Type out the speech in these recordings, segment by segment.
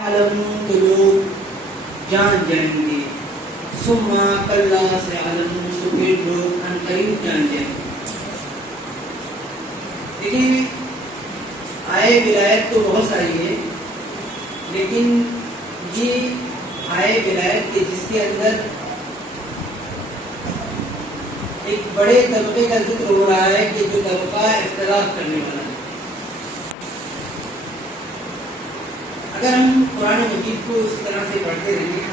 علم تو لوگ جان جائیں گے، ثم کلا سے علم تو پھر لوگ ان قریب جان جائیں گے۔ دیکھیں آئے ولایت تو بہت ساری ہے، لیکن یہ آئے ولایت کے جس کے اندر ایک بڑے طبقے کا ذکر ہو رہا ہے کہ جو طبقہ اختلاف کرنے والا ہے۔ اگر ہم قرآن مجید کو اس طرح سے پڑھتے رہیں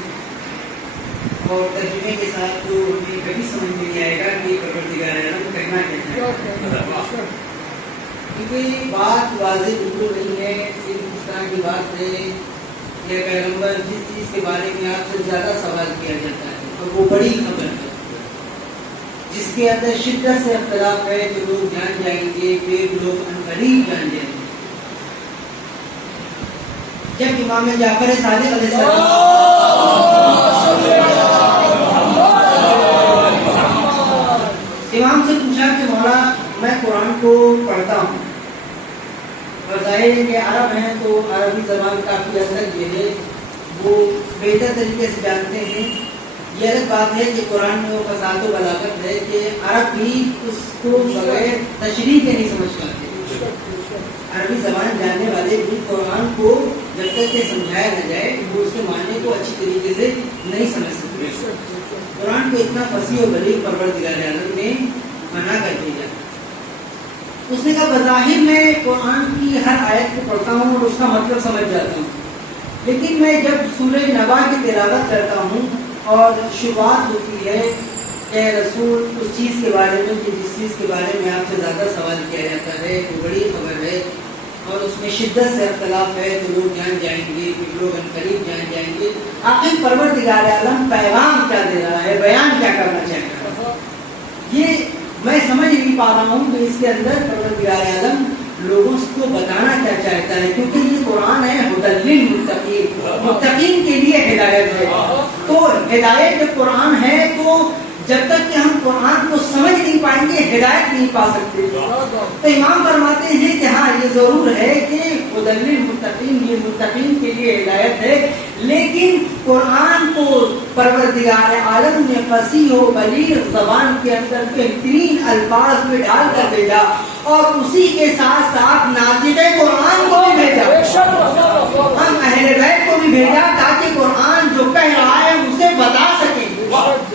اور ترجمے کے ساتھ تو ہمیں کبھی سمجھ نہیں آئے گا کہ پروردگار عالم کہنا کیا ہے، کیونکہ بات واضح بالکل نہیں ہے۔ صرف اس طرح کی بات ہے کہ پیغمبر جس چیز کے بارے میں آپ سے زیادہ سوال کیا جاتا ہے اور وہ بڑی خبر ہے جس کے اندر شدت سے اختلاف ہے، تو لوگ جان جائیں گے، پھر لوگ عنقریب جان جائیں گے۔ جب امام جعفر صادق علیہ السلام امام سے پوچھا کہ مولا میں قرآن کو پڑھتا ہوں اور ظاہر ہے کہ عرب ہیں تو عربی زبان کافی اثر یہ ہے، وہ بہتر طریقے سے جانتے ہیں۔ یہ الگ بات ہے کہ قرآن میں وہ فصاحت و بلاغت ہے کہ عرب بھی اس کو بغیر تشریح کے نہیں سمجھ پاتے۔ عربی زبان جاننے والے بھی قرآن کو جب تک کہ سمجھایا نہ جائے وہ اس کے معنی کو اچھی طریقے سے نہیں سمجھ سکتے۔ قرآن کو اتنا فصیح و بلیغ پروردگار عالم نے بنا کر دیا۔ اس نے کہا بظاہر میں قرآن کی ہر آیت کو پڑھتا ہوں اور اس کا مطلب سمجھ جاتا ہوں، لیکن میں جب سورہ نبا کی تلاوت کرتا ہوں اور شبہات ہوتی ہے کہ رسول اس چیز کے بارے میں کہ جس چیز کے بارے میں آپ سے زیادہ سوال کیا جاتا ہے وہ بڑی خبر ہے اور اس میں شدت سے اختلاف ہے، تو لوگ جان جائیں گے، پھر لوگ عنقریب جان جائیں گے۔ آخر پروردگار عالم پیغام کیا دے رہا ہے، بیان کیا کرنا چاہتا ہے، یہ میں سمجھ نہیں پا رہا ہوں کہ اس کے اندر پروردگار عالم لوگوں کو بتانا کیا چاہتا ہے، کیونکہ یہ قرآن ہے ہدی للمتقین، متقین کے لیے ہدایت ہے۔ تو ہدایت جب قرآن ہے تو جب تک کہ ہم قرآن کو سمجھ نہیں پائیں گے ہدایت نہیں پا سکتے۔ تو امام فرماتے ہیں کہ ہاں یہ ضرور ہے کہ ہدی للمتقین، یہ متقین کے لیے ہدایت ہے، لیکن قرآن کو پروردگار عالم نے فصیح و بلیغ زبان کے اندر بہترین الفاظ میں ڈال کر بھیجا اور اسی کے ساتھ ساتھ ناطق قرآن کو بھی بھیجا، ہم اہل بیت کو بھی بھیجا تاکہ قرآن جو کہہ رہا ہے اسے بتا سکیں۔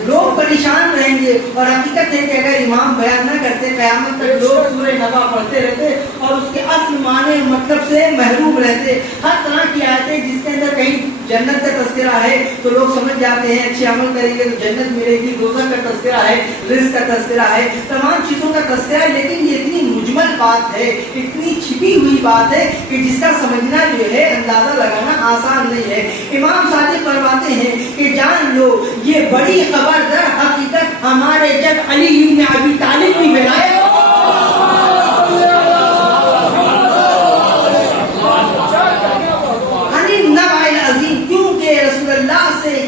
لوگ پریشان رہیں گے اور حقیقت ہے کہ اگر امام بیان نہ کرتے قیامت تک لوگ سورہ نبا پڑھتے رہتے اور اس کے اصل معنی مطلب سے محروم رہتے۔ ہر طرح کی آیتیں جس کے اندر کہیں جنت کا تذکرہ ہے تو لوگ سمجھ جاتے ہیں اچھے عمل کریں گے تو جنت ملے گی، دوزخ کا تذکرہ ہے، رزق کا تذکرہ ہے، تمام چیزوں کا تذکرہ ہے، لیکن یہ اتنی مجمل بات ہے، اتنی چھپی ہوئی بات ہے کہ جس کا سمجھنا جو ہے اندازہ لگانا آسان نہیں ہے۔ امام صادق فرماتے ہیں کہ جان لو یہ بڑی خبر در حقیقت ہمارے جب علی بن ابی طالب کی ولایت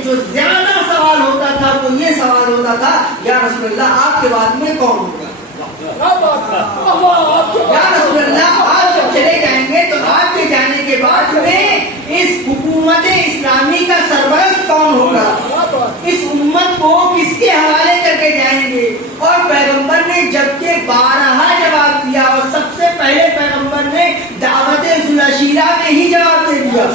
جو زیادہ سوال ہوتا تھا وہ یہ سوال ہوتا تھا یا رسول اللہ آپ کے بعد میں کون ہوگا، یا رسول اللہ آپ جب چلے جائیں گے تو آپ کے جانے کے بعد میں اس حکومت اسلامی کا سربراہ کون ہوگا، اس امت کو کس کے حوالے کر کے جائیں گے۔ اور پیغمبر نے جبکہ 12 جواب دیا اور سب سے پہلے پیغمبر نے دعوت ذوالعشیرہ میں ہی جواب دے دیا،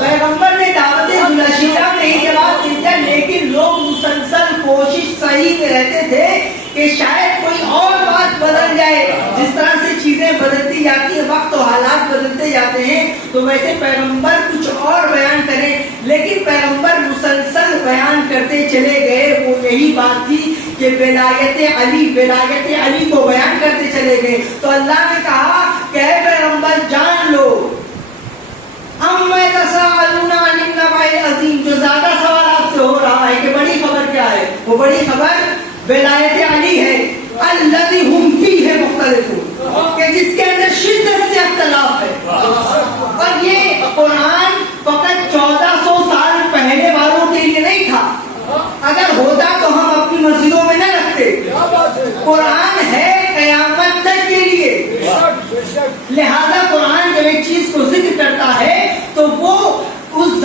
پیغمبر نے دعوت ذوالعشیرہ میں ہی جواب دیا، لیکن لوگ مسلسل کوشش صحیح میں رہتے تھے کہ شاید کوئی اور بات بدل جائے۔ جس طرح سے چیزیں بدلتی جاتی ہیں، وقت و حالات بدلتے جاتے ہیں، تو ویسے پیغمبر کچھ اور بیان کریں، لیکن پیغمبر مسلسل بیان کرتے چلے گئے۔ وہ یہی بات تھی کہ ولایت علی کو بیان کرتے چلے گئے۔ تو اللہ نے کہا کہ اے پیغمبر جان لو جو زیادہ سوال آپ سے ہو رہا ہے کہ بڑی خبر کیا ہے، وہ بڑی خبر ولایت علی ہے، الذی ہم فیہ مختلفون، کہ جس کے اندر شدت سے اختلاف ہے۔ اور یہ قرآن فقط 1400 سال پہلے والوں کے لیے نہیں تھا، اگر ہوتا تو ہم اپنی مسجدوں میں نہ رکھتے۔ قرآن ہے قیامت تک کے لیے، لہذا قرآن جب ایک چیز کو ذکر کرتا ہے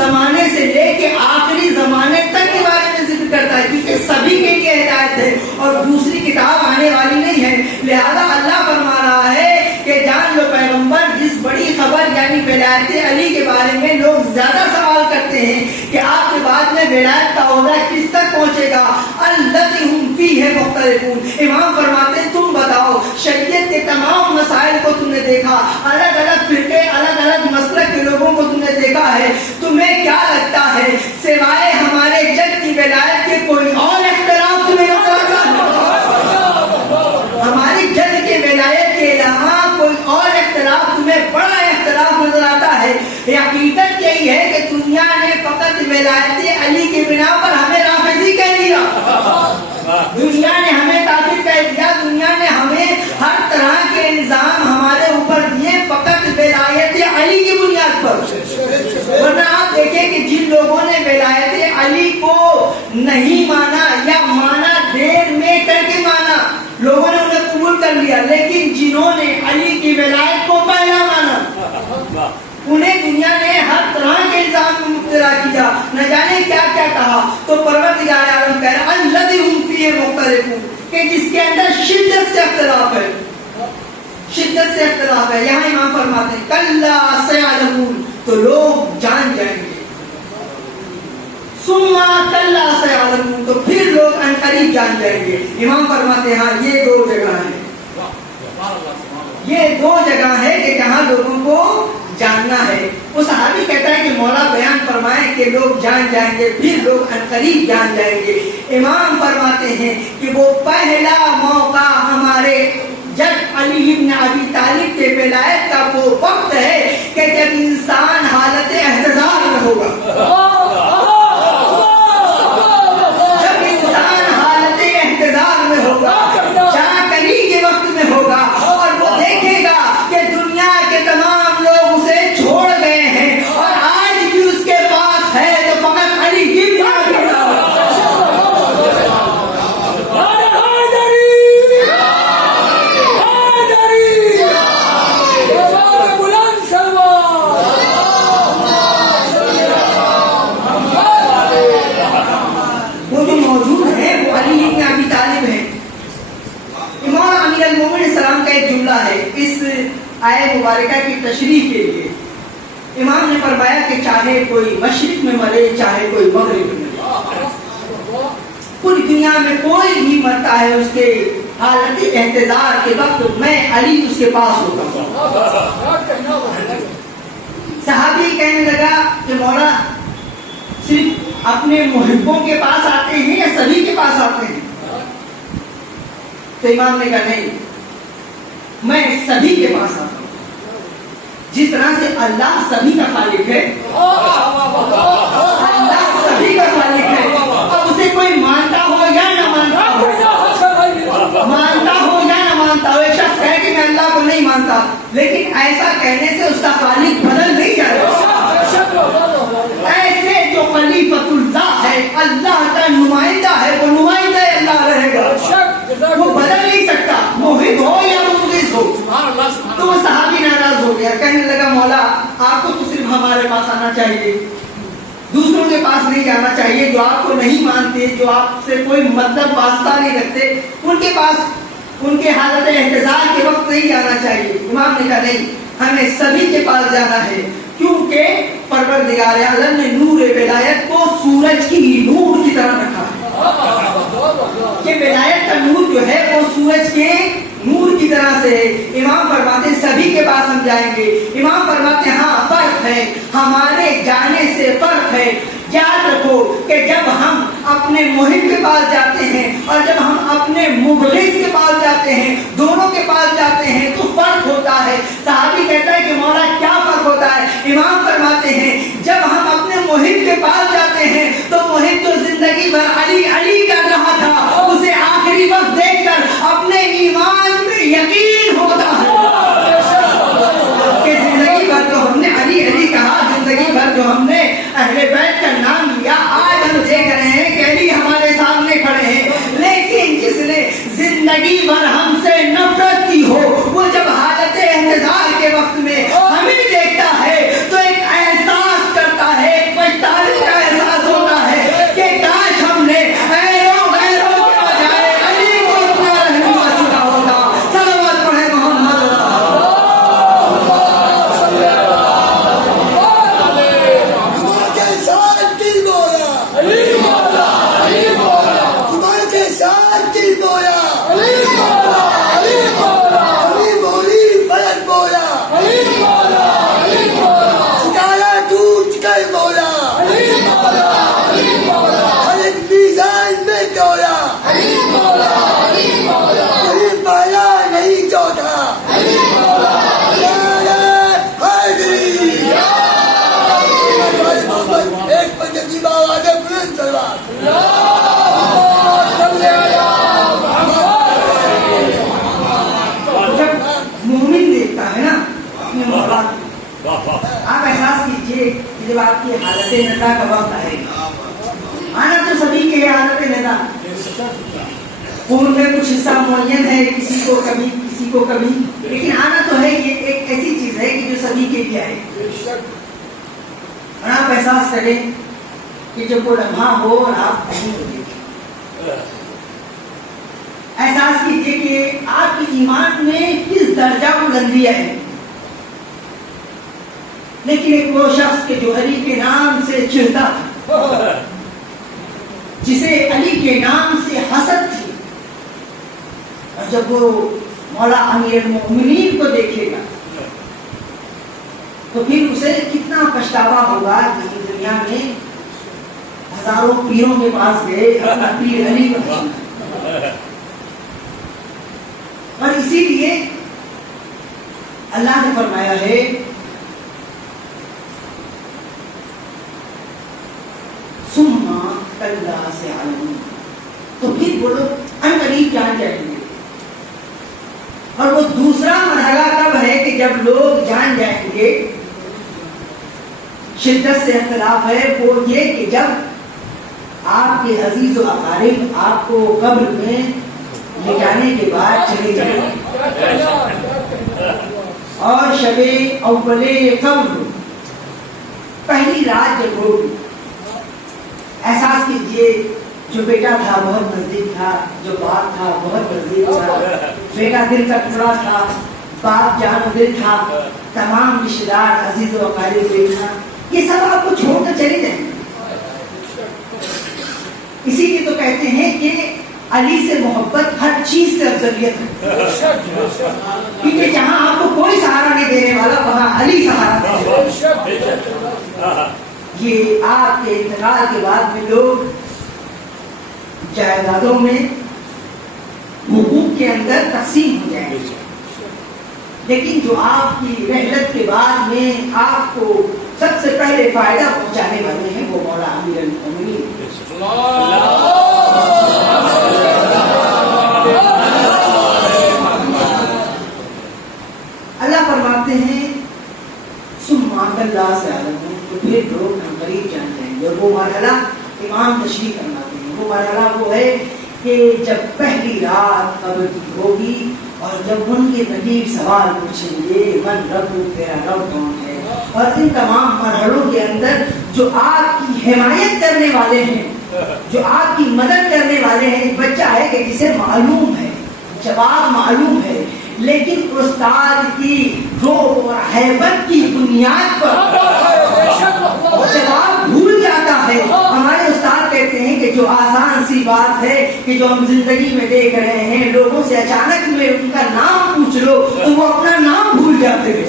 زمانے سے لے کے آخری زمانے تک کے بارے میں ذکر کرتا ہے، کیونکہ سبھی کے لیے ہدایت ہے اور دوسری کتاب آنے والی نہیں ہے۔ لہذا اللہ فرما رہا ہے کہ جان لو پیغمبر، جس بڑی خبر یعنی ولایت علی کے بارے میں لوگ زیادہ سوال کرتے ہیں کہ آپ کے بعد میں ولایت کا عہدہ کس تک پہنچے گا، الذی ہم فیہ مختلفون، امام فرماتے ہیں تم بتاؤ، شریعت کے تمام مسائل کو تم نے دیکھا، الگ الگ فرقے الگ الگ مسلک کے لوگوں کو تم نے دیکھا ہے، تمہیں کیا لگتا ہے سوائے ہمارے جد کی ولایت کے کوئی اور اختلاف تمہیں نظر آتا ہے؟ ہماری جد کے ولایت کے علاوہ کوئی اور اختلاف تمہیں بڑا اختلاف نظر آتا ہے؟ حقیقت یہی ہے کہ دنیا نے فقط ولایت علی کی بنا پر ہمیں رافضی کہہ دیا، دنیا نے ہمیں کافر کہہ دیا، دنیا نے ہمیں ہر طرح کے الزام ہمارے اوپر دیے فقط ولایت علی کی بنیاد پر۔ ورنہ آپ دیکھیں کہ جن لوگوں نے ولایت علی کو نہیں مانا یا مانا دیر میں کر کے مانا، لوگوں نے انہیں قبول کر لیا، لیکن جنہوں نے علی کی ولایت کو پہلا مانا انہیں دنیا نے ہر طرح کے الزام میں مبتلا کیا، نہ جانے کیا کیا کہا۔ تو پروردگار عالم کہہ رہا ہے الذی ہم فیہ مختلفون، کہ جس کے اندر شدت سے اختلاف ہے، شدت سے اختلاف ہے۔ یہاں امام فرماتے ہیں کلا سیعلمون، تو لوگ جان جائیں گے، ثم کلا سیعلمون، تو پھر لوگ عنقریب جان جائیں گے۔ امام فرماتے ہیں ہاں یہ دو جگہ ہیں، یہ دو جگہ ہے کہ جہاں لوگوں کو جاننا ہے۔ وہ صحابی کہتا ہے کہ مولا بیان فرمائے کہ لوگ جان جائیں گے، پھر لوگ عنقریب جان جائیں گے۔ امام فرماتے ہیں کہ وہ پہلا موقع ہمارے جب علی بن ابی طالب کے ولایت کا وہ وقت ہے کہ جب انسان حالت احتضار میں ہوگا، جب انسان حالت احتضار میں ہوگا، چاکری کے وقت میں ہوگا، اور وہ دیکھے گا کہ دنیا کے تمام لوگ اسے چھوڑ گئے ہیں اور آج بھی اس کے پاس ہے تو فقط علی کی آیت مبارکہ کی تشریح کے لیے امام نے فرمایا کہ چاہے کوئی مشرق میں مرے چاہے کوئی مغرب میں مرے، پوری دنیا میں کوئی بھی مرتا ہے اس کے حالت احتضار کے وقت میں علی اس کے پاس ہوتا ہوں۔ صحابی کہنے لگا کہ مولا صرف اپنے محبوں کے پاس آتے ہیں یا سبھی کے پاس آتے ہیں؟ تو امام نے کہا نہیں، میں سبھی کے پاس آتا ہوں۔ جس طرح سے اللہ سبھی کا خالق ہے، اللہ سبھی کا خالق ہے، اب اسے کوئی مانتا ہو یا نہ مانتا ہو، مانتا ہو یا نہ مانتا ہو، ایک شخص کہے کہ میں اللہ کو نہیں مانتا، لیکن ایسا کہنے سے اس کا خالق بدل نہیں جائے۔ ایسے جو خلیفۃ اللہ ہے، اللہ کا نمائندہ ہے، وہ نمائندہ اللہ رہے گا، وہ بدل نہیں سکتا، موحد ہو یا مخلص ہو۔ تو وہ صحابی ناراض ہو گیا، کہنے لگا مولا آپ کو تو صرف ہمارے پاس آنا چاہیے، دوسروں کے پاس نہیں جانا چاہیے، جو آپ کو نہیں مانتے، جو آپ سے کوئی مطلب واسطہ نہیں رکھتے، ان کے پاس ان کے حالت احتضار کے وقت نہیں جانا چاہیے۔ امام نے کہا نہیں، ہمیں سبھی کے پاس جانا ہے، کیونکہ پروردگار عالم نے نور ولایت کو سورج کی نور کی طرح رکھا ہے، کہ ولایت کا نور جو ہے وہ سورج کے نور کی طرح سے ہے۔ امام فرماتے ہیں سبھی کے پاس ہم جائیں گے۔ امام فرماتے ہیں ہاں فرق ہے، ہمارے جانے سے فرق ہے۔ یاد رکھو کہ جب ہم اپنے محب کے پاس جاتے ہیں اور جب ہم اپنے مبلغ کے پاس جاتے ہیں، دونوں کے پاس جاتے ہیں تو فرق ہوتا ہے۔ صحابی کہتا ہے کہ مولا کیا فرق ہوتا ہے؟ امام فرماتے ہیں جب ہم اپنے محب کے پاس جاتے ہیں تو محب تو زندگی بھر علی علی کر رہا تھا، اسے آخری وقت دیکھ کر اپنے ایمان میں یقین ہوتا ہے کہ زندگی بھر جو ہم نے علی علی کہا، زندگی بھر جو ہم نے اہل بیت کا نام لیا، آج ہم دیکھ رہے ہیں کہ علی ہمارے سامنے کھڑے ہیں، لیکن جس نے زندگی بھر ہم سے نفرت کی ہو، وہ جب حالت احتضار کے وقت میں ہمیں دیکھتا ہے تو ایک آپ کی حالت نزا کا وقت آئے گا. آنا تو سبھی کے حالت نزا، خون میں کچھ حصہ معین ہے، کسی کو کبھی کسی کو کبھی، لیکن آنا تو ہے. یہ ایک ایسی چیز ہے کہ جو سبھی کے لیے آئے. اور آپ احساس کریں کہ جب وہ لمحہ ہو اور آپ کہیں کو دیکھیں، احساس کیجیے کہ آپ کی ایمان میں کس درجہ بلندی ہے. لیکن ایک وہ شخص کے جو علی کے نام سے چڑھتا تھا، جسے علی کے نام سے حسد تھی، اور جب وہ مولا امیر المؤمنین کو دیکھے گا تو پھر اسے کتنا پچھتاوا ہوگا کہ دنیا میں ہزاروں پیروں کے پاس گئے اپنا پیر علی کو پوچھنا. اور اسی لیے اللہ نے فرمایا ہے ثم کلا سیعلمون، تو پھر وہ لوگ ان قریب جان جائیں گے. اور وہ دوسرا مرحلہ کب ہے کہ جب لوگ جان جائیں گے، شدت سے اختلاف ہے، وہ یہ کہ جب آپ کے عزیز و اقارب آپ کو قبر میں لے جانے کے بعد چلے جائیں گے، اور شب اول قبر پہلی رات جب ہوگی، احساس کیجئے جو بیٹا تھا بہت نزدیک تھا، جو باپ تھا بہت نزدیک تھا، بیٹا دل کا ٹکڑا تھا، باپ جان و دل تھا، تمام رشتہ دار عزیز و اقارب بیٹھا، یہ سب آپ کو چھوڑ کر چلے جائیں. اسی لیے تو کہتے ہیں کہ علی سے محبت ہر چیز سے افضلیت ہے، کیونکہ جہاں آپ کو کوئی سہارا نہیں دینے والا وہاں علی سہارا دے گا. یہ آپ کے انتقال کے بعد میں لوگ جائیدادوں میں حقوق کے اندر تقسیم ہو جائیں گے، لیکن جو آپ کی رحلت کے بعد میں آپ کو سب سے پہلے فائدہ پہنچانے والے ہیں وہ مولا امیر المؤمنین. اللہ فرماتے ہیں ثم کلا سیعلمون، تو پھر لوگ ہم قریب جان جائیں گے. اور وہ مرحلہ امام تشریح فرماتے ہیں، وہ مرحلہ وہ ہے کہ جب پہلی رات قبر کی ہوگی اور جب ان کے نبی سوال پوچھیں گے من رب، تیرا رب کون ہے. اور ان تمام مرحلوں کے اندر جو آپ کی حمایت کرنے والے ہیں، جو آپ کی مدد کرنے والے ہیں، ایک بچہ ہے کہ جسے معلوم ہے، جواب معلوم ہے، لیکن استاد کی روح اور ہیبت کی بنیاد پر جواب بھول جاتا ہے. ہمارے استاد کہتے ہیں کہ جو آسان سی بات ہے کہ جو ہم زندگی میں دیکھ رہے ہیں، لوگوں سے اچانک میں ان کا نام پوچھ لو تو وہ اپنا نام بھول جاتے ہیں.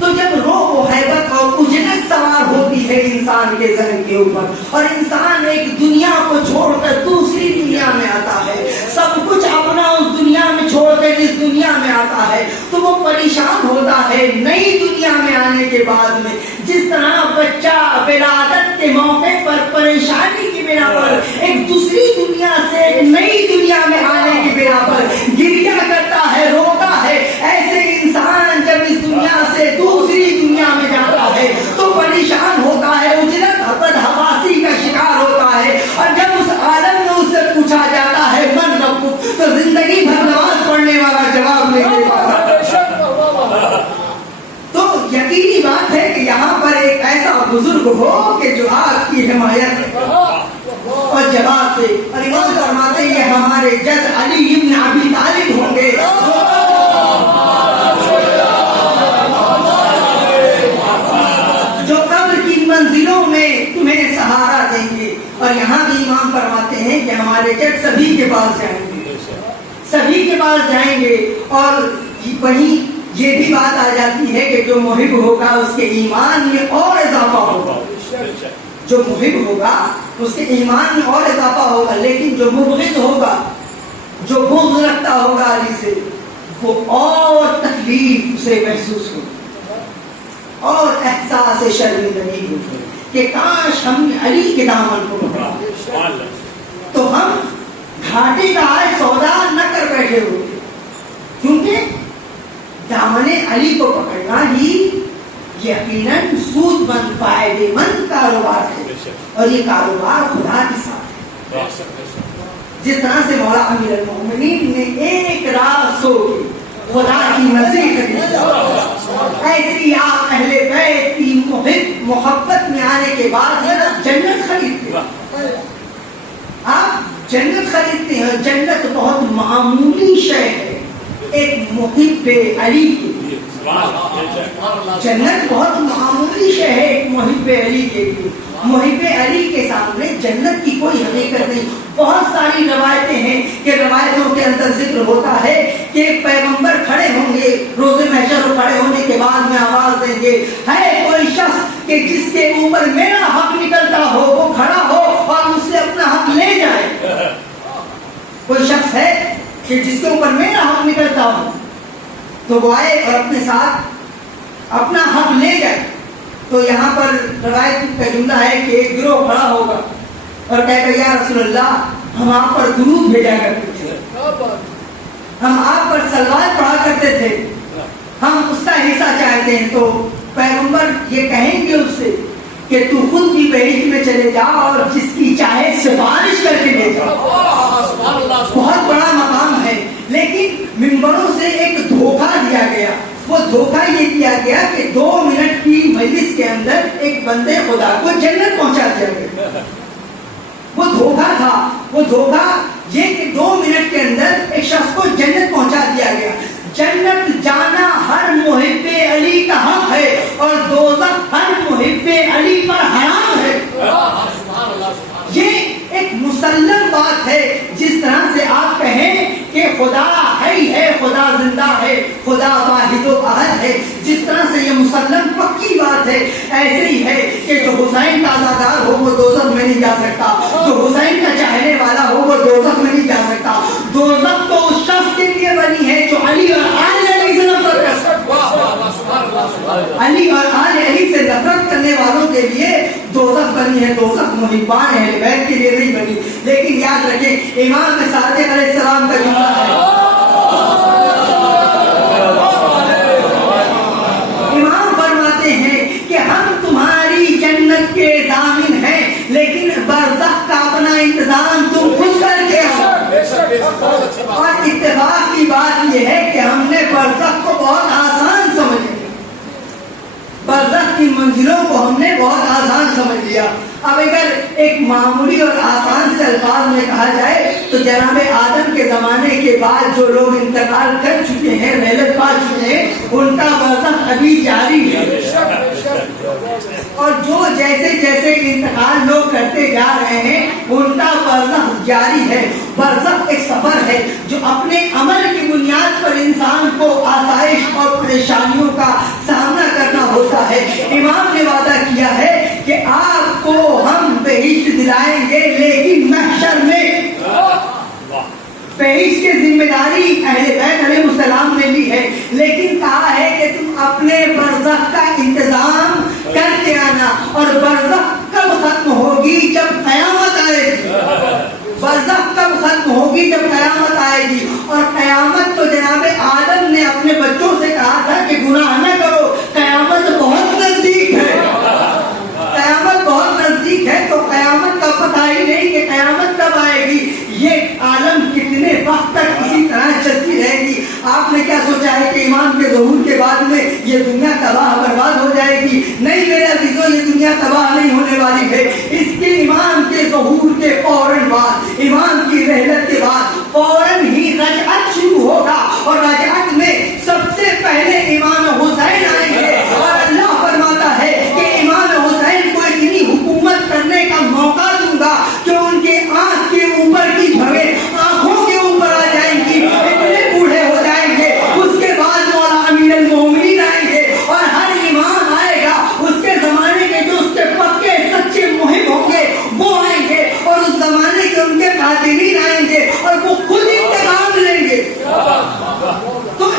تو جب روح و حیبت اور اجلت سوار ہوتی ہے انسان کے ذہن کے اوپر، اور انسان ایک دنیا کو چھوڑ کر دوسری دنیا میں آتا ہے، سب کچھ اپنا اس دنیا میں چھوڑ کر اس دنیا میں آتا ہے، تو وہ پریشان ہوتا ہے. نئی دنیا میں آنے کے بعد میں جس طرح بچہ ولادت کے موقع پر پریشانی کی بنا پر ایک دوسری دنیا سے ایک نئی دنیا میں آنے کی بنا پر گریہ کرتا ہے، روتا ہے، ایسے انسان جب اس دنیا سے دوسری دنیا میں جاتا ہے تو پریشان ہوتا ہے، اجلت حبت حواسی کا شکار ہوتا ہے. اور جب اس عالم میں اس سے پوچھا جاتا ہے من ربک، تو زندگی بھر نماز پڑھنے والا جواب نہیں دے پاتا. تو یقینی بات ہے کہ یہاں پر ایک ایسا بزرگ ہو کہ جو آپ کی حمایت اور جواب دے. اور امام فرماتے ہیں یہ ہمارے جد علی ابن ابی طالب ہوں گے، جو قبر کی منزلوں میں تمہیں سہارا دیں گے. اور یہاں بھی امام فرماتے ہیں کہ ہمارے جد سبھی کے پاس جائیں گے، سبھی کے پاس جائیں گے. اور وہیں یہ بھی بات آ جاتی ہے کہ جو محب ہوگا اس کے ایمان میں اور اضافہ ہوگا، جو محب ہوگا اس کے ایمان میں اور اضافہ ہوگا. لیکن جو مبغض ہوگا، جو بغض رکھتا ہوگا علی سے، وہ اور تکلیف اسے محسوس ہوگی اور احساس شرمندگی ہوگی کہ کاش ہم نے علی کے دامن کو پکڑا تو ہم گھاٹے کا سودا نہ کر بیٹھے ہوتے. کیونکہ دامن علی کو پکڑنا ہی یقیناً سود مند فائدے مند کاروبار ہے، اور یہ کاروبار خدا کے ساتھ ہے۔ جس طرح سے مولا امیر المومنین نے ایک رات سو کے خدا کی مرضی کری، ایسی آپ اہل بیت کی محبت میں آنے کے بعد جنت خریدتے ہیں۔ آپ جنت خریدتے ہیں، جنت بہت معمولی شے ہے ایک محب علی کے لیے۔ جنت بہت معمولی شے ہے ایک محب علی کے لیے۔ محب علی کے سامنے جنت کی کوئی حقیقت نہیں۔ بہت ساری روایتیں ہیں کہ روایتوں کے اندر ذکر ہوتا ہے کہ پیغمبر کھڑے ہوں گے روز محشر، کھڑے ہونے کے بعد میں آواز دیں گے، ہے کوئی شخص کہ جس کے اوپر میرا حق نکلتا ہو وہ کھڑا ہو اور مجھ سے اپنا حق لے جائے۔ کوئی شخص ہے کہ جس کے اوپر میرا حق نکلتا ہو تو وہ آئے اور اپنے ساتھ اپنا حق لے جائے۔ تو یہاں پر روایت کا جملہ ہے کہ ایک گروہ کھڑا ہوگا اور کہے گا یا رسول اللہ ہم آپ پر درود بھیجا کرتے تھے، ہم آپ پر صلوات پڑھا کرتے تھے، ہم اس کا حصہ چاہتے ہیں۔ تو پیغمبر یہ کہیں گے اس سے کہ تو خود بھی بہشت میں چلے جا اور جس کی چاہے سفارش کر کے لے جا۔ بہت بڑا مقام ہے، لیکن منبروں سے ایک دھوکہ دیا گیا۔ وہ دھوکہ یہ دیا گیا کہ 2 منٹ کی مجلس کے اندر ایک بندے خدا کو جنت پہنچا دیا گیا۔ وہ دھوکہ تھا، وہ دھوکہ یہ کہ 2 منٹ کے اندر ایک شخص کو جنت پہنچا دیا گیا۔ جنت جانا ہر محب علی کا حق ہے اور دوزخ ہر محب علی پر حرام ہے۔ یہ ایک مسلم بات ہے۔ جس طرح سے آپ کہیں کہ خدا ہے، خدا زندہ ہے، خدا واحد و احد ہے، جس طرح سے یہ مسلم پکی بات ہے، ایسے ہی ہے کہ جو حسین کا عزادار ہو وہ دوزخ میں نہیں جا سکتا، جو حسین کا چاہنے والا ہو وہ دوزخ میں نہیں جا سکتا۔ دوزخ تو اس شخص کے لیے بنی ہے جو علی اور آل علی سے نفرت کرتا ہے۔ علی اور آل علی سے نفرت کرنے والوں کے لیے دوزخ بنی ہے، دوزخ محبان اہل بیت کے لیے نہیں بنی۔ لیکن یاد رکھیں امام صادق علیہ السلام کا جملہ ہے، امام فرماتے ہیں کہ ہم تمہاری جنت کے ضامن ہیں لیکن برزخ کا اپنا انتظام تم خود کر کے آؤ۔ اور اتفاق کی بات یہ ہے کہ ہم نے برزخ کو بہت آسان سمجھ لیا، برزخ کی منزلوں کو ہم نے بہت آسان سمجھ لیا۔ اب اگر ایک معمولی اور آسان سے الفاظ میں کہا جائے تو جناب آدم کے زمانے کے بعد جو لوگ انتقال کر چکے ہیں، رحلت پا چکے ہیں، ان کا برزخ ابھی جاری ہے، اور جو جیسے جیسے انتقال لوگ کرتے جا رہے ہیں ان کا برزخ جاری ہے۔ برزخ ایک سفر ہے جو اپنے عمل کی بنیاد پر انسان کو آسائش اور پریشانیوں کا سامنا کرنا ہوتا ہے۔ امام نے وعدہ کیا ہے کہ آپ کو ہم بہشت دلائیں گے، لیکن محشر میں بہشت کی ذمہ داری اہل بیت علیہ السلام نے لی ہے، لیکن کہا ہے کہ تم اپنے برزخ کا انتظام کرتے آنا۔ اور برزخ کب ختم ہوگی؟ جب قیامت آئے گی۔ برزخ کب ختم ہوگی؟ جب قیامت آئے گی۔ اور قیامت تو جناب آدم نے اپنے بچوں سے کہا تھا کہ گناہ نہ کرو، قیامت بہت نزدیک ہے، قیامت بہت نزدیک ہے۔ تو قیامت کا پتہ ہی نہیں کہ قیامت کب آئے گی، یہ عالم کتنے وقت تک اسی طرح چلتی رہے گی۔ آپ نے کیا سوچا ہے کہ امام کے ظہور کے بعد میں یہ دنیا تباہ برباد ہو جائے گی؟ نہیں میرے عزیزوں، یہ دنیا تباہ نہیں ہونے والی ہے۔ اس کے امام کے ظہور کے فوراً بعد، امام کی رحلت کے بعد فوراً ہی رجعت شروع ہوگا، اور رجعت میں سب سے پہلے امام حسین آئیں گے، اور اللہ فرماتا ہے کہ امام حسین کو اتنی حکومت کرنے کا موقع دوں گا کہ ان کے آنکھ کے اوپر کی بھویں آنکھوں کے اوپر آ جائیں گی، اتنے بوڑھے ہو جائیں گے۔ اس کے بعد مولا امیر المومنین آئیں گے، اور ہر امام آئے گا اس کے زمانے کے جو اس کے پکے سچے محب ہوں گے وہ آئیں گے، اور اس زمانے کے ان کے قاتلین آئیں گے، اور وہ خود انتقام لیں گے۔ تو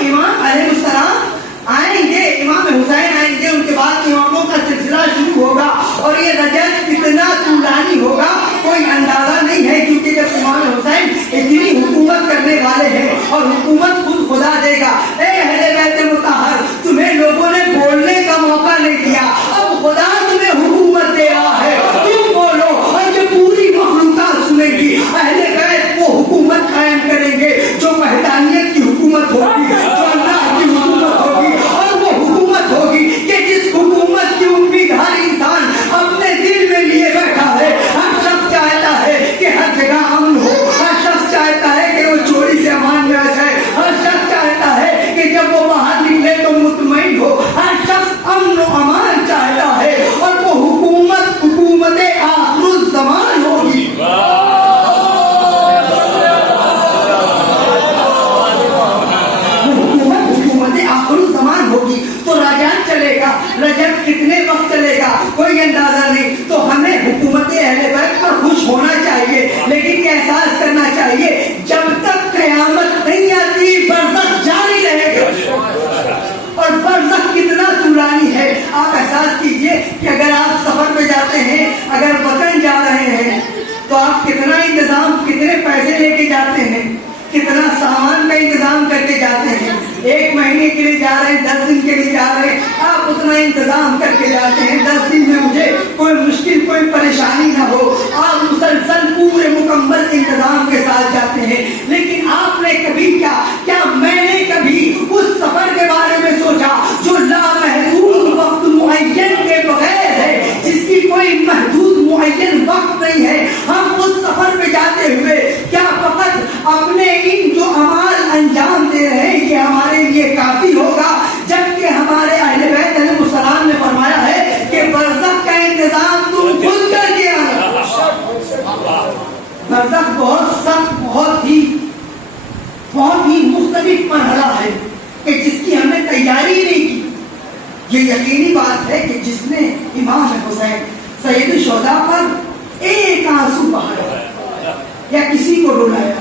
گا، رجب کتنے وقت چلے گا کوئی اندازہ نہیں. تو ہمیں حکومت اہل بیت پر خوش ہونا چاہیے، لیکن یہ احساس کرنا چاہیے جب تک قیامت نہیں آتی برزخ جاری رہے گا. اور برزخ کتنا طولانی ہے آپ احساس کیجئے کہ اگر آپ سفر پہ جاتے ہیں، اگر وطن جا رہے ہیں تو آپ کتنا انتظام، کتنے پیسے لے کے جاتے ہیں، کتنا سامان کا انتظام کر کے جاتے ہیں. 1 مہینے کے لیے جا رہے ہیں، 10 دن کے لیے جا رہے ہیں، آپ اتنا انتظام کر کے جاتے ہیں 10 دن میں مجھے کوئی مشکل کوئی پریشانی نہ ہو. آپ مسلسل پورے مکمل انتظام کے ساتھ جاتے ہیں. لیکن آپ نے کبھی کیا میں نے کبھی اس سفر کے بارے میں سوچا جو لامحدود وقت معین کے بغیر ہے، جس کی کوئی محدود معین وقت نہیں ہے؟ ہم اس سفر پہ جاتے ہوئے کیا فقط اپنے ان جو اعمال انجام دے رہے ہیں یہ ہمارے لیے کافی ہوگا؟ جبکہ ہمارے اہل بیت علیہ السلام نے فرمایا ہے کہ برزخ کا انتظام تم خود کر کے آنا. برزخ بہت سخت، بہت ہی مختلف مرحلہ ہے کہ جس کی ہم نے تیاری نہیں کی. یہ یقینی بات ہے کہ جس نے امام حسین سید الشہداء پر ایک آنسو بہایا یا کسی کو رلایا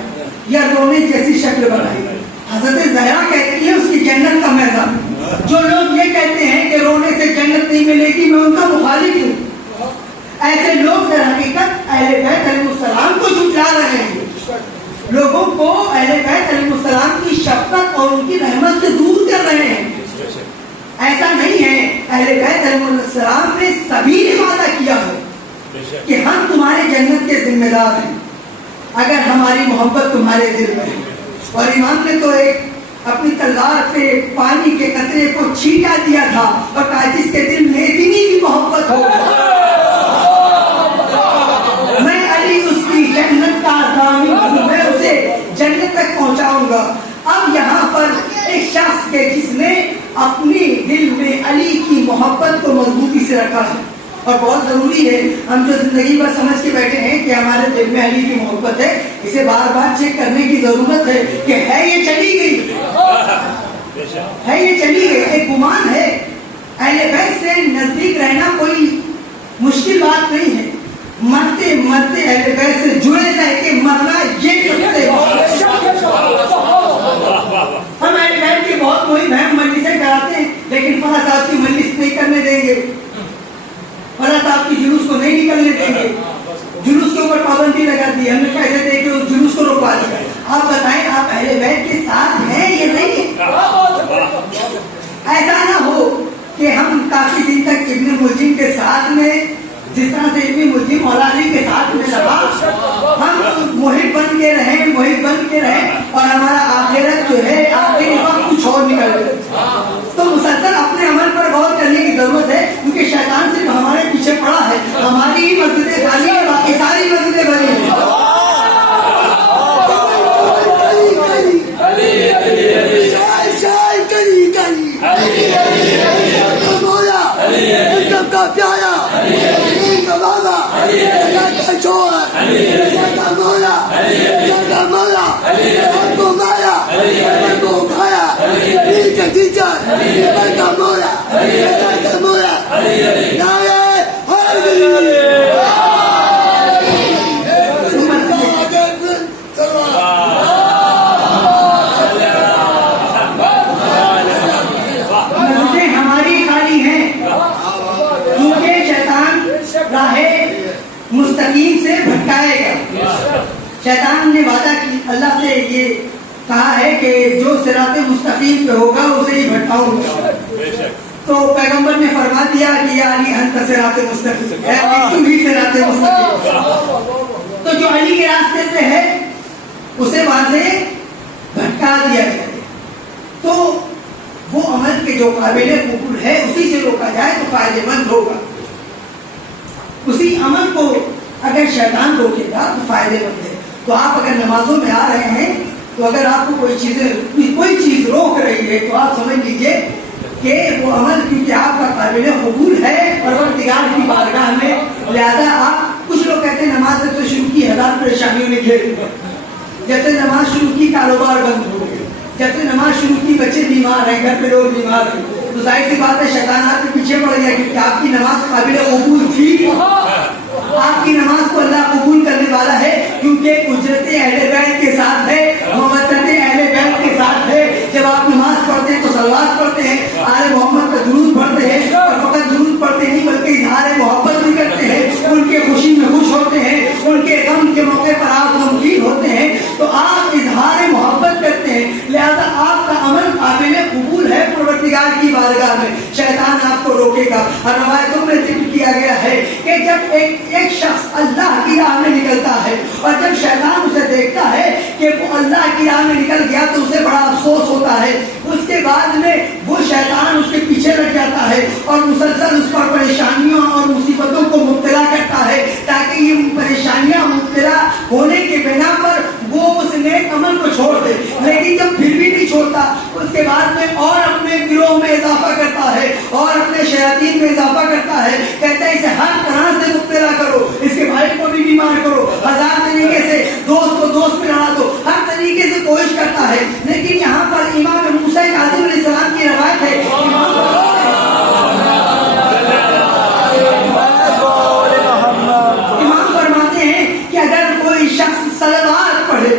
یا رونے جیسی شکل بنائی، حضرت زہرا کہتی ہے اس کی جنت کا میدان. جو لوگ یہ کہتے ہیں کہ رونے سے جنت نہیں ملے گی، میں ان کا مخالف ہوں. ایسے لوگ در حقیقت اہل بیت علیہ السلام کو جھٹلا رہے ہیں، لوگوں کو اہل بیت علیہ السلام کی شفقت اور ان کی رحمت سے دور کر رہے ہیں. ایسا نہیں ہے. اہل بیت علیہ السلام نے سبھی نے وعدہ کیا ہے کہ ہم تمہارے جنت کے ذمہ دار ہیں اگر ہماری محبت تمہارے دل میں ہے. اور امام نے تو ایک اپنی تلوار پہ پانی کے قطرے کو چھینٹا دیا تھا اور کہا جس کے دل میں اتنی بھی محبت ہو میں علی اس کی جنت کا ضامن ہوں، میں اسے جنت تک پہنچاؤں گا. اب یہاں پر ایک شخص کے جس نے اپنی دل میں علی کی محبت کو مضبوطی سے رکھا ہے. اور بہت ضروری ہے، ہم جو زندگی بھر سمجھ کے بیٹھے ہیں کہ ہمارے دل میں علی کی محبت ہے، اسے بار بار چیک کرنے کی ضرورت ہے کہ ہے یہ چلی گئی، ہے یہ چلی گئی. ایک گمان ہے. اہل بیت سے نزدیک رہنا کوئی مشکل بات نہیں ہے. مرتے مرتے اہل بیت سے جڑے رہ کے مرنا یہ سب سے ہم اہل بیت کے بہت کوئی اہم مجلسیں کراتے ہیں، لیکن فلاں صاحب کی مجلس نہیں کرنے دیں گے، فلاں صاحب کی جلوس کو نہیں نکلنے دیں گے، جلوس کے اوپر پابندی لگا دی، ہم نے پیسے دے کے اس جلوس کو روکوا دیا. آپ بتائیں آپ اہل بیت کے ساتھ ہیں یا نہیں؟ ایسا نہ ہو کہ ہم کافی دن تک ابن ملجم کے ساتھ میں، جس طرح سے ابن ملجم مولا علی کے ساتھ میں لگا، ہم محب بن کے رہیں اور ہمارا آخرت جو ہے آخری وقت کچھ اور نکل گئے. تو مسلسل اپنے عمل پر غور کرنے کی ضرورت ہے، کیونکہ شیطان صرف ہمارے پیچھے پڑا ہے. ہماری ہی مسجدیں خالی ہیں، باقی ساری مسجدیں بنی ہیں. مستقیم سے بھٹکائے گا. شیطان نے وعدہ کی اللہ سے یہ کہا ہے کہ جو صراط مستقیم پہ ہوگا اسے ہی بھٹکاؤں گا. تو پیغمبر نے فرما دیا کہ یا علی انت صراط مستقیم، اے علی تم ہی صراط مستقیم. تو جو علی کے راستے پہ ہے اسے وہاں سے بھٹکا دیا جائے. تو وہ عمل کے جو قابل قبول ہے اسی سے روکا جائے تو فائدہ مند ہوگا. اسی عمل کو اگر شیطان روکے گا تو فائدے مند ہے. تو آپ اگر نمازوں میں آ رہے ہیں تو اگر آپ کو کوئی چیز روک رہی ہے تو آپ سمجھ لیجئے کہ وہ عمل کیونکہ آپ کا قابل قبول ہے پروردگار کی بارگاہ میں. لہذا آپ کچھ لوگ کہتے ہیں نماز جب سے شروع کی ہزار پریشانیوں نے گھیر لیا، جب سے نماز شروع کی کاروبار بند ہو گئے، جب سے نماز شروع کی بچے بیمار ہیں، گھر پہ لوگ بیمار ہیں. تو تو ظاہر سی بات ہے شیطان آپ کے پیچھے پڑ گیا کہ آپ کی نماز قابل قبول تھی. آپ کی نماز کو اللہ قبول کرنے والا ہے کیونکہ اجرت اہل بیت کے ساتھ ہے, مودت اہل بیت کے ساتھ ہے. جب آپ نماز پڑھتے ہیں تو صلوات پڑھتے ہیں, آل محمد کا درود پڑھتے ہیں, اور فقط درود پڑھتے نہیں بلکہ اظہار محبت بھی کرتے ہیں, ان کے خوشی میں خوش ہوتے ہیں, ان کے غم کے موقع پر آپ غمگین ہوتے ہیں, تو آپ اظہار محبت کرتے ہیں. لہذا آپ کا عمل قابل قبول ہے پروردگار کی بارگاہ میں. شیطان آپ کو روکے گا. اور روایتوں میں ذکر کیا گیا ہے کہ جب ایک شخص اللہ کی راہ میں نکلتا ہے اور جب شیطان اسے دیکھتا ہے کہ وہ اللہ کی راہ میں نکل گیا تو اسے بڑا افسوس ہوتا ہے. اس کے بعد میں وہ شیطان اس کے پیچھے لگ جاتا ہے اور مسلسل اس پر پریشانیوں اور مصیبتوں کو مبتلا کرتا ہے تاکہ یہ پریشانیاں مبتلا ہونے کے بنا پر وہ اس نیک عمل کو چھوڑ دے. لیکن جب پھر بھی نہیں چھوڑتا اس کے بعد میں اور اپنے گروہ میں اضافہ کرتا ہے اور اپنے شیاطین میں اضافہ کرتا ہے. کہتا ہے اسے ہر طرح سے مبتلا کرو, اس کے بھائی کو بھی بیمار کرو, ہزار طریقے سے دوست کو دوست میں لڑا دو, ہر طریقے سے کوشش کرتا ہے. لیکن یہاں پر امام موسیٰ کاظم علیہ السلام کی روایت ہے, امام فرماتے ہیں کہ اگر کوئی شخص صلوات پڑھے,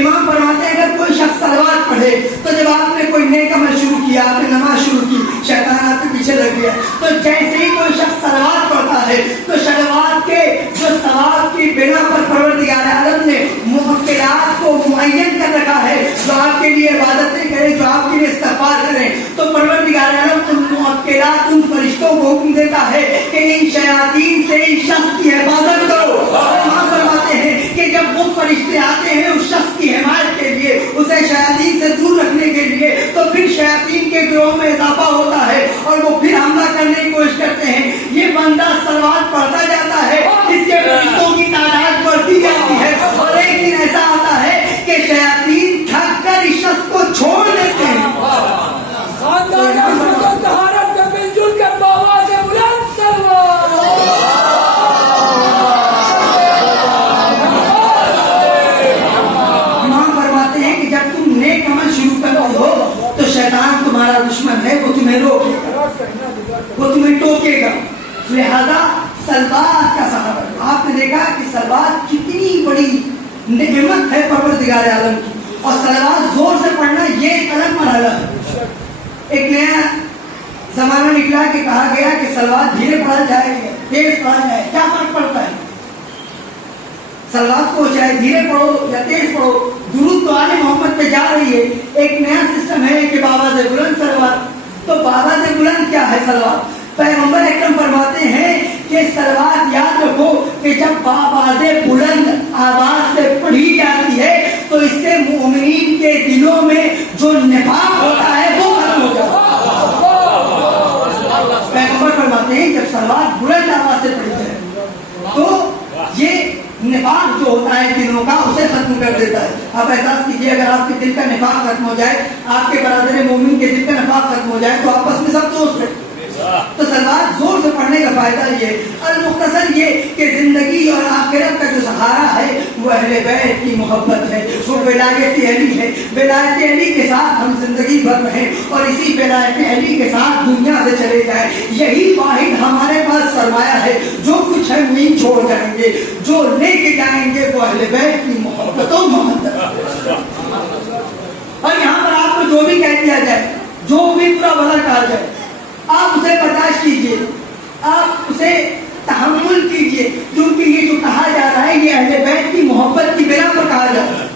امام فرماتے ہیں اگر کوئی شخص صلوات پڑھے تو جب آپ نے کوئی نیک عمل شروع کیا, آپ نے نماز شروع کی, شیطان آپ کے پیچھے لگ گیا, تو جیسے ہی کوئی شخص صلوات پڑھتا ہے تو صلوات کے جو ثواب کی بنا پر پروردگار عالم نے موکلات کو معین کر رکھا ہے, جو آپ کے لیے عبادتیں کریں, جو آپ کے لیے استغفار کریں, تو پروردگار عالم ان موکلات, ان فرشتوں کو حکم دیتا ہے کہ ان شیاطین سے اس شخص کی حفاظت کرو. امام فرماتے ہیں کہ جب وہ فرشتے آتے ہیں اس شخص کی حمایت کے لیے, اسے شیاطین سے دور رکھنے کے لیے, تو پھر شیاطین کے گروہ میں اضافہ ہوتا ہے اور وہ پھر حملہ کرنے کی کوشش کرتے ہیں. یہ بندہ صلوات پڑھتا جاتا ہے, اس کے فرشتوں کی تعداد بڑھتی جاتی ہے, اور ایک دن ایسا آتا ہے کہ شیاطین تھک کر اس شخص کو چھوڑ دیتے ہیں. شیطان تمہارا دشمن ہے, وہ تمہیں روکے گا, وہ تمہیں ٹوکے گا. لہذا صلوات کا سہارا. آپ نے دیکھا کہ صلوات کتنی بڑی نعمت ہے پروردگار عالم کی, اور صلوات زور سے پڑھنا یہ ایک الگ مرحلہ ہے. ایک نیا زمانہ نکلا کہ کہا گیا کہ صلوات دھیرے پڑھا جائے یا تیز پڑھا جائے, کیا فرق پڑتا ہے؟ صلوات کو چاہے دھیرے پڑھو یا تیز پڑھو, درود تو آل محمد پہ جا رہی ہے. ایک نیا سسٹم ہے کہ بابا سے بلند صلوات. تو بابا سے بلند کیا ہے صلوات؟ پیغمبر اکرم فرماتے ہیں کہ صلوات یاد رکھو کہ جب آواز بلند آواز سے پڑھی جاتی ہے تو اس سے مومنین کے دلوں میں جو نفاق ہوتا ہے وہ ختم ہو جاتا ہے. پیغمبر فرماتے ہیں جب صلوات بلند آواز سے پڑھی جائے تو یہ نفاق جو ہوتا ہے دلوں کا اسے ختم کر دیتا ہے. آپ احساس کیجئے اگر آپ کے دل کا نفاق ختم ہو جائے, آپ کے برادر مومن کے دل کا نفاق ختم ہو جائے تو آپس میں سب دوست ہیں. تو صلوات زور سے پڑھنے کا فائدہ یہ المختصر یہ کہ زندگی اور آخرت کا جو سہارا ہے وہ اہل بیت کی محبت ہے, وہ ولایت علی ہے. ولایت علی کے ساتھ ہم زندگی بھر رہیں اور اسی ولایت علی کے ساتھ دنیا سے چلے جائیں. یہی واحد ہمارے پاس سرمایہ ہے. جو کچھ ہے وہی چھوڑ جائیں گے, جو لے کے جائیں گے وہ اہل بیت کی محبت و محبت. اور یہاں پر آپ کو جو بھی کہہ دیا جائے, جو بھی برا بھلا کہا جائے, آپ اسے برداشت کیجئے, آپ اسے تحمل کیجئے, کیونکہ یہ جو کہا جا رہا ہے یہ اہل بیت کی محبت کی بنا پر کہا جا رہا ہے.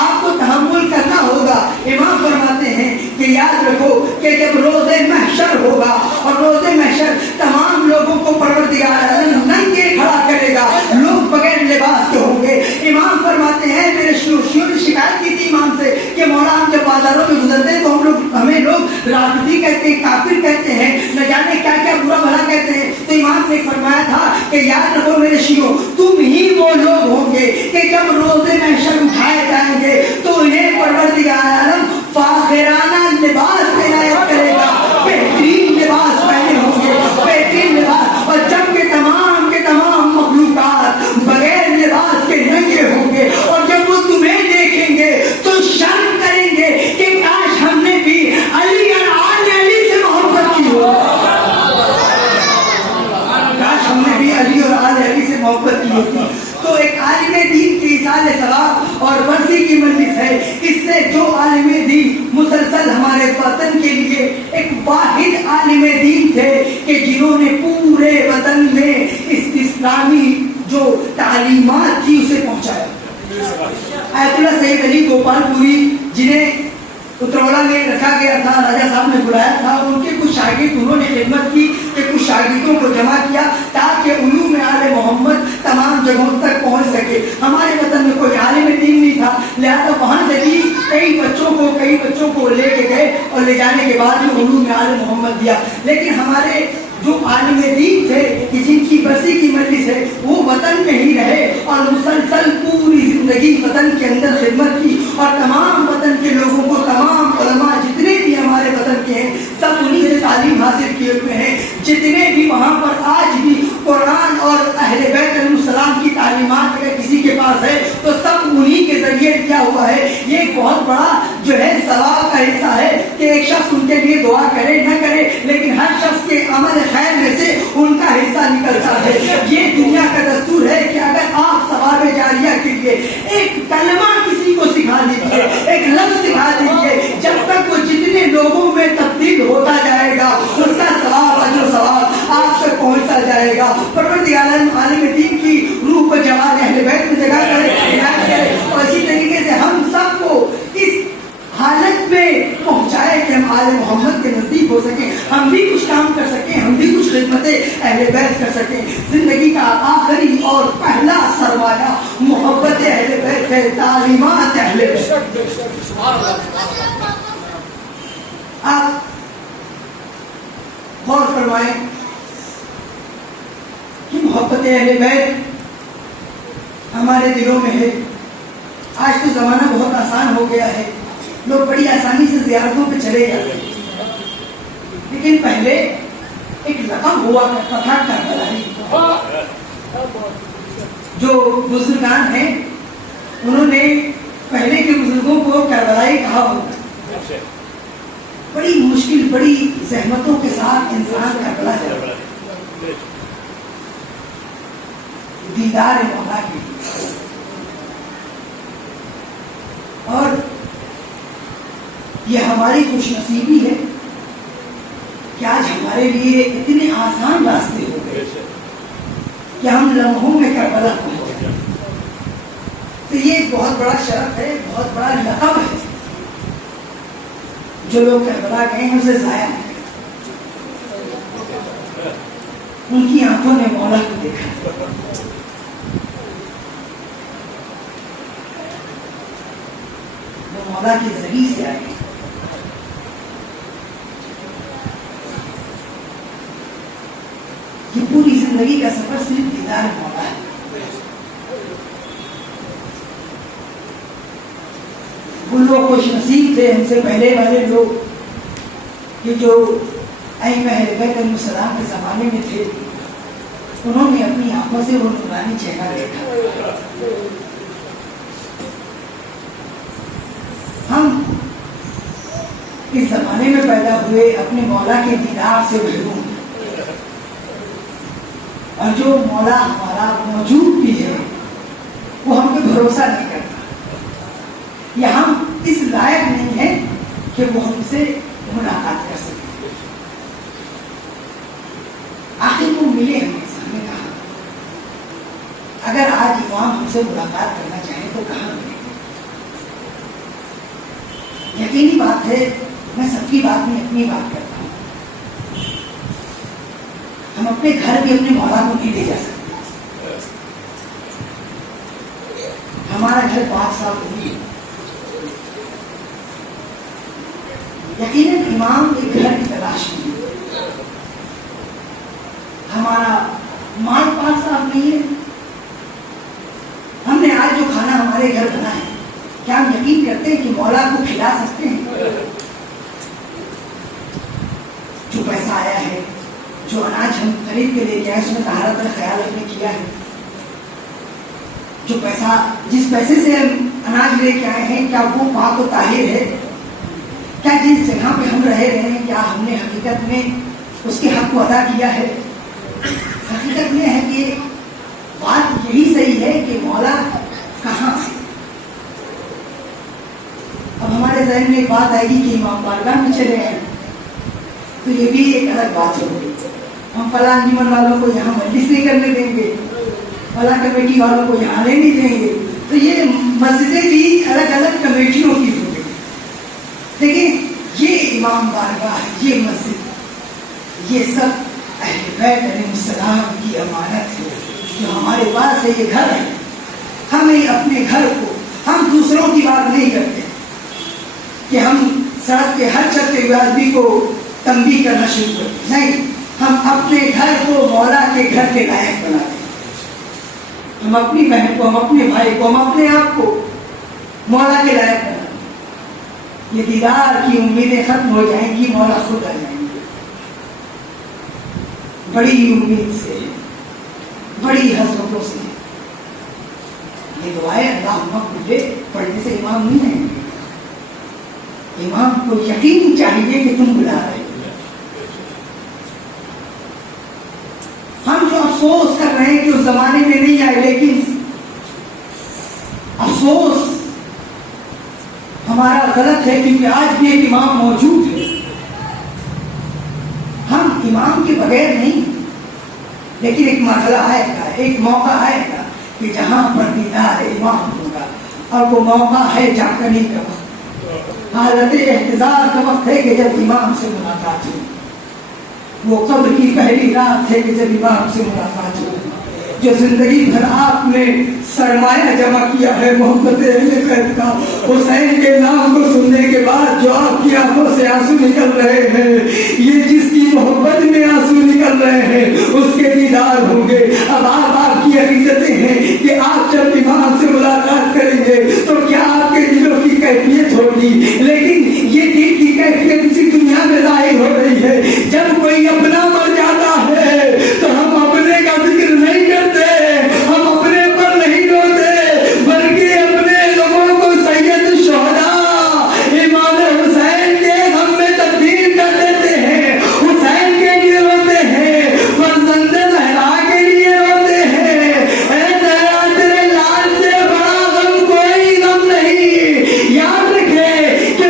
آپ کو تحمل کرنا ہوگا. امام فرماتے ہیں کہ یاد رکھو کہ جب روز محشر ہوگا اور روز محشر تمام لوگوں کو پروردگار عالم ننگے کھڑا کرے گا, لوگ بغیر لباس کے ہوں گے. امام فرماتے ہیں میرے شیوخیوں نے شکایت کی تھی امام سے کہ مولا ہم جب بازاروں میں گزرتے ہیں تو ہمیں لوگ رافضی کہتے ہیں, کافر کہتے ہیں, نہ جانے کیا کیا برا بھلا کہتے ہیں. تو امام نے فرمایا تھا کہ یاد رکھو میرے شیعوں, تم ہی وہ لوگ ہوں گے کہ جب روز محشر اٹھائے جائیں گے تو انہیں پروردگار عالم فاخرانہ لباس عنایت کرے گا, بہترین لباس پہنے ہوں گے, بہترین لباس. اور جب کے تمام مخلوقات بغیر لباس کے ننگے ہوں گے اور جب وہ تمہیں دیکھیں گے تو شرم کریں گے کہ کاش ہم نے بھی علی سے محبت کی ہوتی. تو ایک عالم دین کی ایصال ثواب اور برسی کی مجلس ہے. اس سے جو عالم دین مسلسل ہمارے وطن کے لیے ایک واحد عالم دین تھے کہ جنہوں نے پورے وطن میں اس اسلامی جو تعلیمات تھی اسے پہنچایا. آیت اللہ سید علی گوپال پوری جنہیں اترولہ میں رکھا گیا تھا, راجہ صاحب نے بلایا تھا, ان کے کچھ شاگرد انہوں نے خدمت کی کہ کچھ شاگردوں کو جمع کیا تاکہ علوم آل محمد تمام جگہوں تک پہنچ سکے. ہمارے وطن میں کوئی عالم دین نہیں تھا, لہٰذا وہاں سے بھی کئی بچوں کو لے کے گئے اور لے جانے کے بعد علوم آل محمد دیا. لیکن ہمارے جو عالم دین تھے کہ جن کی برسی کی مجلس ہے وہ وطن میں ہی رہے اور مسلسل پوری زندگی وطن کے اندر خدمت کی اور تمام وطن کے لوگوں کو, تمام علماء جتنے بھی ہمارے وطن کے ہیں سب انہی سے تعلیم حاصل کیے ہوئے ہیں. جتنے بھی وہاں پر آج بھی قرآن اور اہل بیت علیہ السلام کی تعلیمات اگر کسی کے پاس ہے تو سب انہی کے ذریعے کیا ہوا ہے. یہ ایک بہت بڑا جو ہے ثواب کا حصہ ہے کہ ایک شخص ان کے لیے دعا کرے نہ کرے لیکن ہر شخص کے عمل خیر میں سے ان کا حصہ نکلتا ہے. یہ دنیا کا دستور ہے کہ اگر آپ ثواب جاریہ کے لیے ایک کلمہ کسی کو سکھا دیجیے, ایک لفظ سکھا دیجیے, جب تک وہ جتنے لوگوں میں تبدیل ہوتا جائے گا اس کا ثواب اجر و ثواب آپ تک پہنچتا جائے گا. پروردگار عالم دین کی روح کو جمال اہل بیت میں جگہ کرے اور اسی طریقے سے ہم سب کو اس حالت میں پہنچائے کہ ہم آل محمد کے نزدیک ہو سکیں, ہم بھی کچھ کام کر سکیں, ہم بھی کچھ خدمتیں اہل بیت کر سکیں. زندگی کا آخری اور پہلا سرمایہ محبت اہل بیت ہے, تعلیمات اہل بیت. آپ غور فرمائیں کہ محبت اہل بیت ہمارے دلوں میں ہے. آج تو زمانہ بہت آسان ہو گیا ہے, لوگ بڑی آسانی سے زیارتوں پہ چلے جاتے ہیں, لیکن پہلے ایک لقب ہوا کرتا تھا کربلائی. جو بزرگان ہیں انہوں نے پہلے کے بزرگوں کو کربلائی کہا ہوتا. بڑی مشکل, بڑی زحمتوں کے ساتھ انسان کربلا جاتا ہے دیدار مولا کے لیے. اور یہ ہماری خوش نصیبی ہے کہ آج ہمارے لیے اتنے آسان راستے ہو گئے کہ ہم لمحوں میں کربلا پہنچ گئے. تو یہ ایک بہت بڑا شرف ہے, بہت بڑا لقب ہے. جو لوگ کربلا گئے ہیں اسے ضائع نہیں, ان کی آنکھوں نے مولا کو دیکھا. وہ مولا کے ذریعے سے آئے. یہ پوری زندگی کا سفر صرف دیدار مولا ہے. ان لوگ خوش نصیب تھے ہم سے پہلے والے لوگ کہ جو ائمہ اہل بیت علیہ السلام کے زمانے میں تھے, انہوں نے اپنی آنکھوں سے وہ نورانی چہرہ دیکھا. ہم اس زمانے میں پیدا ہوئے اپنے مولا کے دیدار سے محروم, اور جو مولا ہمارا موجود بھی ہے وہ ہم پہ بھروسہ نہیں کرتا, یا ہم اس لائق نہیں ہیں کہ وہ ہم سے ملاقات کر سکیں. آخر وہ ملے ہم نے کہا اگر آج امام ہم سے ملاقات کرنا چاہیں تو کہاں ملیں؟ یقینی بات ہے, میں سب کی بات میں اپنی بات کرتا ہوں, ہم اپنے گھر بھی اپنے مولا کو نہیں لے جا سکتے. ہمارا گھر 5 سال نہیں ہے. یقیناً امام ایک گھر کی تلاش میں ہے. ہمارا مال 5 سال نہیں ہے. ہم نے آج جو کھانا ہمارے گھر بنا ہے کیا ہم یقین کرتے ہیں کہ مولا کو کھلا سکتے ہیں؟ جو پیسہ آیا ہے, جو اناج ہم خرید کے لے کے آئے اس میں طہارت کا خیال ہم نے کیا ہے. جو پیسہ, جس پیسے سے ہم اناج لے کے آئے ہیں کیا وہ پاک و طاہر ہے؟ کیا جس جگہ پہ ہم رہ رہے ہیں کیا ہم نے حقیقت میں اس کے حق کو ادا کیا ہے؟ حقیقت میں ہے کہ بات یہی صحیح ہے کہ مولا کہاں ہے. اب ہمارے ذہن میں ایک بات آئے گی کہ امام بارگاہ میں چلے ہیں تو یہ بھی ایک الگ بات ہوگی. ہم فلاں انجمن والوں کو یہاں مجلس نہیں کرنے دیں گے, فلاں کمیٹی والوں کو یہاں آنے نہیں دیں گے. تو یہ مسجدیں بھی الگ الگ کمیٹیوں کی ہو گئی. لیکن یہ امام بارگاہ, یہ مسجد, یہ سب اہل بیت علیہ السلام کی امانت ہے جو ہمارے پاس ہے. یہ گھر ہے. ہمیں اپنے گھر کو, ہم دوسروں کی بات نہیں کرتے کہ ہم سڑک کے ہر چلتے ہوئے آدمی کو تنبیہ کرنا شروع کرتے. نہیں, ہم اپنے گھر کو مولا کے گھر کے لائق بناتے ہیں. ہم اپنی بہن کو, ہم اپنے بھائی کو, ہم اپنے آپ کو مولا کے لائق بناتے ہیں. یہ دیدار کی امیدیں ختم ہو جائیں گی, مولا خود آ جائیں گے. بڑی امید سے, بڑی حسرتوں سے یہ دعائیں اللہ مجھے پڑھنے سے امام نہیں آئیں گے. امام کو یقین چاہیے کہ تم بلا رہے ہو. ہم جو افسوس کر رہے ہیں کہ اس زمانے میں نہیں آئے, لیکن افسوس ہمارا غلط ہے کیونکہ آج بھی ایک امام موجود ہے. ہم امام کے بغیر نہیں, لیکن ایک مرحلہ آئے گا, ایک موقع آئے گا کہ جہاں پر دیدار امام ہوگا, اور وہ موقع ہے جاگنے کا وقت, حالت احتضار کا وقت ہے کہ جب امام سے ملاقات ہو. وہ قبر کی پہلی رات ہے کہ جب امام سے ملاقات ہو. جو زندگی بھر آپ نے سرمایہ جمع کیا ہے محبت اہل بیت کا, حسین کے نام کو سننے کے بعد جو آپ کی آنکھوں سے آنسو نکل رہے ہیں, یہ جس کی محبت میں آنسو نکل رہے ہیں اس کے دیدار ہوں گے. اب آپ کی عقیدتیں ہیں کہ آپ جب امام سے ملاقات کریں گے تو کیا آپ کے دلوں کی کیفیت ہوگی, لیکن یہ دل کی کیفیت اسی دنیا میں ظاہر ہو رہی ہے. جب کوئی اپنا مر جاتا ہے تو ہم اپنے کا ذکر نہیں کرتے, ہم اپنے پر نہیں روتے, بلکہ اپنے غموں کو سید الشہداء امام حسین کے غم میں تبدیل کر دیتے ہیں. حسین کے لیے روتے ہیں, فرزند زہرا کے لیے روتے ہیں. اے زہرا تیرے لال سے بڑا غم کوئی غم نہیں. یاد رکھے کہ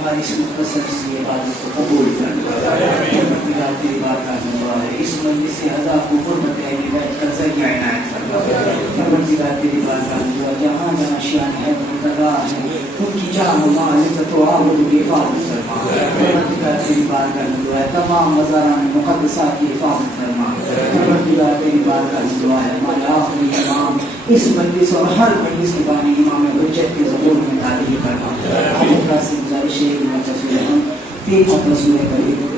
ہماری اس مختصر سی عبادت کو قبول کر خدا تیری بات کا دعا ہے اس مجلس سے ہزار کو حرمت اہل بیت کا ذریعہ عنایت فرما خدا تیری بات کا دعا جہاں جہاں شیان ہے منتظر ہے ان کی جان و مال عزت و آباد کی حفاظت فرما خدا تیری بات کا دعا ہے تمام مزاران مقدسات کی حفاظت فرما خدا تیری بات کا دعا ہے ہمارے آخری امام اس مجلس اور ہر مجلس کے بانی امام حجت کے ظہور میں تعلیم کرنا اللہ سے گزارش ہے کہ تین رسول کریم